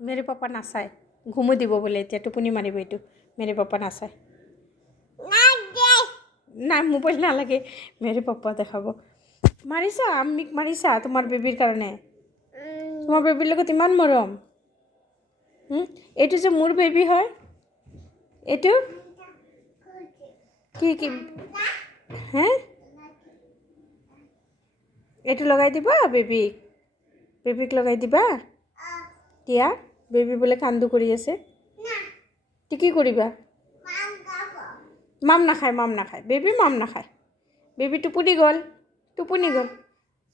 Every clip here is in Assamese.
মেৰে পাপা নাচায় ঘুমো দিব বোলে এতিয়া টোপনি মাৰিব এইটো মেৰে পাপা নাচায় নাই মোবাইল নালাগে মেৰে পাপা দেখাব মাৰিছা আম্মিক মাৰিছা তোমাৰ বেবীৰ কাৰণে তোমাৰ বেবীৰ লগত ইমান মৰম এইটো যে মোৰ বেবী হয় এইটো কি কি হে এইটো লগাই দিবা বেবীক লগাই দিবা কিয়া বেবী বোলে কান্দু কৰি আছে কি কৰিবা মাম নাখায় বেবী মাম নাখায় বেবী টোপনি গ'ল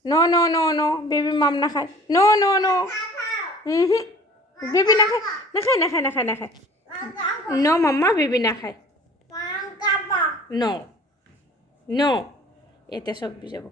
ন ন ন ন বেবী মাম নাখায় ন ন ন বেবী নাখায় ন মাম্মা বেবী নাখায় ন ন এতিয়া চব যাব